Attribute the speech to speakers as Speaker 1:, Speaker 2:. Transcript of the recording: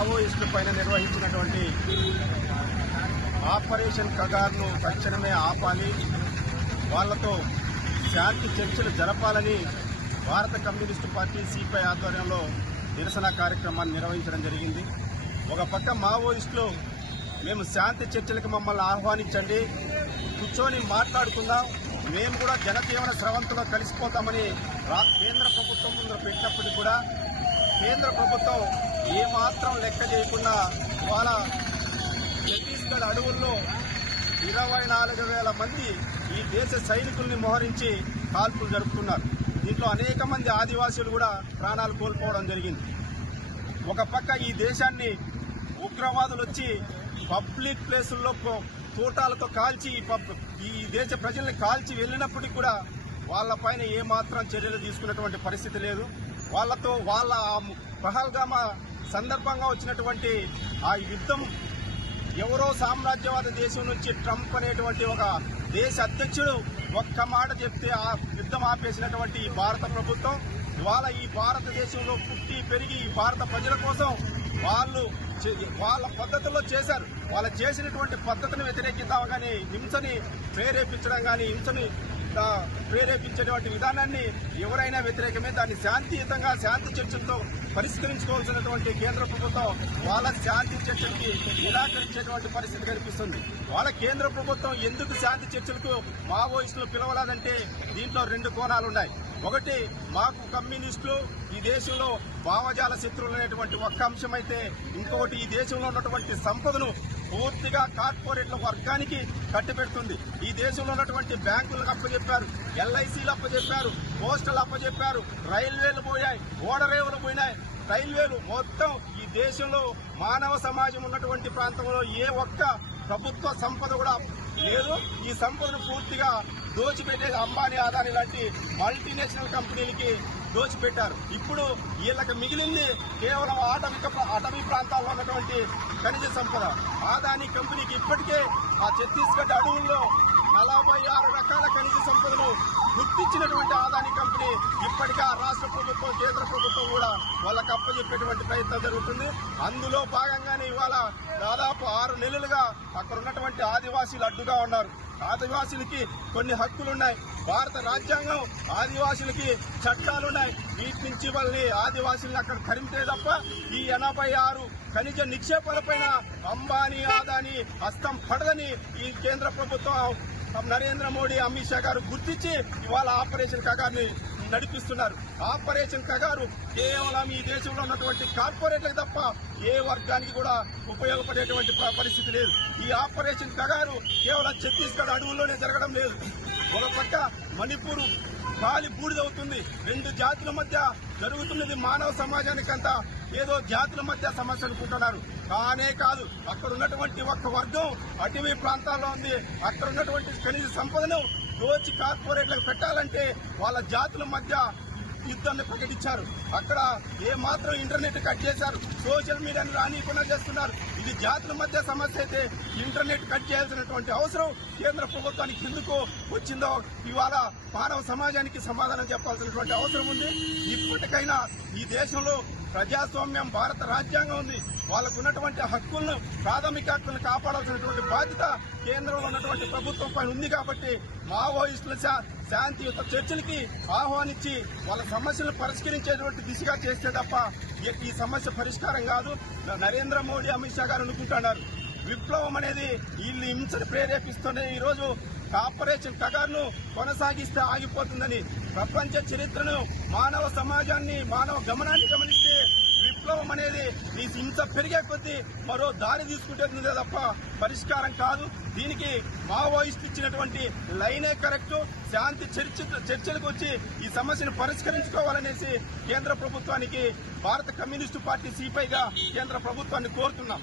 Speaker 1: మావోయిస్టుల పైన నిర్వహించినటువంటి ఆపరేషన్ కగార్ను తక్షణమే ఆపాలి. వాళ్ళతో శాంతి చర్చలు జరపాలని భారత కమ్యూనిస్టు పార్టీ సిపిఐ ఆధ్వర్యంలో నిరసన కార్యక్రమాన్ని నిర్వహించడం జరిగింది. ఒక పక్క మావోయిస్టులు మేము శాంతి చర్చలకు మమ్మల్ని ఆహ్వానించండి కూర్చొని మాట్లాడుకుందాం మేము కూడా జనజీవన స్రవంతిలో కలిసిపోతామని రా- కేంద్ర ప్రభుత్వం ముందు పెట్టినప్పటికీ కూడా కేంద్ర ప్రభుత్వం ఏమాత్రం లెక్క చేయకుండా వాళ్ళ ఛత్తీస్గఢ్ అడవుల్లో ఇరవై నాలుగు వేల మంది ఈ దేశ సైనికుల్ని మోహరించి కాల్పులు జరుపుతున్నారు. దీంట్లో అనేక మంది ఆదివాసీలు కూడా ప్రాణాలు కోల్పోవడం జరిగింది. ఒక పక్క ఈ దేశాన్ని ఉగ్రవాదులు వచ్చి పబ్లిక్ ప్లేసుల్లో కో- తోటాలతో కాల్చి ఈ పబ్- ఈ దేశ ప్రజల్ని కాల్చి వెళ్ళినప్పటికీ కూడా వాళ్ళపైన ఏమాత్రం చర్యలు తీసుకున్నటువంటి పరిస్థితి లేదు. వాళ్ళతో వాళ్ళ పహల్గామా సందర్భంగా వచ్చినటువంటి ఆ యుద్ధం ఎవరో సామ్రాజ్యవాద దేశం నుంచి ట్రంప్ అనేటువంటి ఒక దేశ అధ్యక్షుడు ఒక్క మాట చెప్తే ఆ యుద్ధం ఆపేసినటువంటి ఈ భారత ప్రభుత్వం ఇవాళ ఈ భారతదేశంలో పుట్టి పెరిగి ఈ భారత ప్రజల కోసం వాళ్ళు చే- వాళ్ళ పద్ధతుల్లో చేశారు. వాళ్ళు చేసినటువంటి పద్ధతిని వ్యతిరేకిద్దాం కానీ హింసని ప్రేరేపించడం కానీ హింసని ప్రేరేపించేటువంటి విధానాన్ని ఎవరైనా వ్యతిరేకమే దాన్ని శాంతియుతంగా శాంతి చర్చలతో పరిష్కరించుకోవాల్సినటువంటి కేంద్ర ప్రభుత్వం వాళ్ళ శాంతి చర్చలకి నిరాకరించేటువంటి పరిస్థితి కనిపిస్తుంది. వాళ్ళ కేంద్ర ప్రభుత్వం ఎందుకు శాంతి చర్చలకు మావోయిస్టులు పిలవలేదంటే దీంట్లో రెండు కోణాలు ఉన్నాయి. ఒకటి మాకు కమ్యూనిస్టులు ఈ దేశంలో భావజాల శత్రువులు అనేటువంటి ఒక్క అంశం అయితే ఇంకొకటి ఈ దేశంలో ఉన్నటువంటి సంపదను పూర్తిగా కార్పొరేట్ల వర్గానికి కట్టిపెడుతుంది. ఈ దేశంలో ఉన్నటువంటి బ్యాంకులకు అప్పచెప్పారు ఎల్ఐసీలు అప్పచెప్పారు పోస్టల్ అప్పచెప్పారు రైల్వేలు పోయాయి ఓడరేవులు పోయినాయి. రైల్వేలు మొత్తం ఈ దేశంలో మానవ సమాజం ఉన్నటువంటి ప్రాంతంలో ఏ ఒక్క ప్రభుత్వ సంపద కూడా లేదు ఈ సంపదను పూర్తిగా దోచిపెట్టే అంబానీ అదాని లాంటి మల్టీనేషనల్ కంపెనీలకి దోచిపెట్టారు. ఇప్పుడు వీళ్ళకి మిగిలింది కేవలం ఆటవిక అటవీ ప్రాంతాల్లో ఉన్నటువంటి ఖనిజ సంపద. ఆదాని కంపెనీకి ఇప్పటికే ఆ ఛత్తీస్గఢ్ అడవుల్లో నలభై ఆరు రకాల ఖనిజ సంపదను ఇచ్చినటువంటి ఆదాని కంపెనీ ఇప్పటికే రాష్ట్ర ప్రభుత్వం కేంద్ర ప్రభుత్వం కూడా వాళ్ళకి అప్పచెప్పేటువంటి ప్రయత్నం జరుగుతుంది. అందులో భాగంగానే ఇవాళ దాదాపు ఆరు నెలలుగా అక్కడ ఉన్నటువంటి ఆదివాసీలు అడ్డుగా ఉన్నారు. ఆదివాసులకి కొన్ని హక్కులున్నాయి. భారత రాజ్యాంగం ఆదివాసులకి చట్టాలున్నాయి. వీటి నుంచి వాళ్ళని ఆదివాసుల్ని అక్కడ కరిమితే తప్ప ఈ ఎనభై ఆరు ఖనిజ నిక్షేపాలపైన అంబానీ ఆదాని హస్తం పడదని ఈ కేంద్ర ప్రభుత్వం నరేంద్ర మోడీ అమిత్ షా గారు గుర్తించి ఇవాళ ఆపరేషన్ కగార్ని నడిపిస్తున్నారు. ఆపరేషన్ కగారు కేవలం ఈ దేశంలో ఉన్నటువంటి కార్పొరేట్లకు తప్ప ఏ వర్గానికి కూడా ఉపయోగపడేటువంటి పరిస్థితి లేదు. ఈ ఆపరేషన్ కగారు కేవలం ఛత్తీస్గఢ్ అడవుల్లోనే జరగడం లేదు. ఒక పక్క మణిపూర్ గాలి బూడిదవుతుంది. రెండు జాతుల మధ్య జరుగుతున్నది మానవ సమాజానికంతా ఏదో జాతుల మధ్య సమస్య అనుకుంటున్నారు. కానే కాదు అక్కడ ఉన్నటువంటి ఒక్క వర్గం అటవీ ప్రాంతాల్లో ఉంది. అక్కడ ఉన్నటువంటి ఖనిజ సంపదను దోచి కార్పొరేట్లకు పెట్టాలంటే వాళ్ళ జాతుల మధ్య యుద్ధాన్ని ప్రకటించారు. అక్కడ ఏ మాత్రం ఇంటర్నెట్ కట్ చేశారు. సోషల్ మీడియాను రానియకుండా చేస్తున్నారు. ఇది జాతుల మధ్య సమస్య అయితే ఇంటర్నెట్ కట్ చేయాల్సినటువంటి అవసరం కేంద్ర ప్రభుత్వానికి ఎందుకు వచ్చిందో ఇవాళ మానవ సమాజానికి సమాధానం చెప్పాల్సినటువంటి అవసరం ఉంది. ఇప్పటికైనా ఈ దేశంలో ప్రజాస్వామ్యం భారత రాజ్యాంగం ఉంది. వాళ్ళకు ఉన్నటువంటి హక్కులను ప్రాథమిక హక్కులను కాపాడాల్సినటువంటి బాధ్యత కేంద్రంలో ఉన్నటువంటి ప్రభుత్వం పైన ఉంది కాబట్టి మావోయిస్టుల శాంతియుత చర్చలకి ఆహ్వానించి వాళ్ళ సమస్యలను పరిష్కరించేటువంటి దిశగా చేస్తే తప్ప ఈ- సమస్య పరిష్కారం కాదు. నరేంద్ర మోడీ అమిత్ షా గారు అనుకుంటున్నారు. విప్లవం అనేది వీళ్ళు హింసను ప్రేరేపిస్తుండే ఈరోజు రోజు ఆపరేషన్ కగార్ను కొనసాగిస్తే ఆగిపోతుందని ప్రపంచ చరిత్రను మానవ సమాజాన్ని మానవ గమనాన్ని గమనిస్తే విప్లవం అనేది ఈ హింస పెరిగే కొద్దీ మరో దారి తీసుకుంటే తప్ప పరిష్కారం కాదు. దీనికి మావోయిస్ట్ ఇచ్చినటువంటి లైనే కరెక్ట్. శాంతి చర్చ చర్చలకు వచ్చి ఈ సమస్యను పరిష్కరించుకోవాలనేసి కేంద్ర ప్రభుత్వానికి భారత కమ్యూనిస్టు పార్టీ సిపిఐగా కేంద్ర ప్రభుత్వాన్ని కోరుతున్నాం.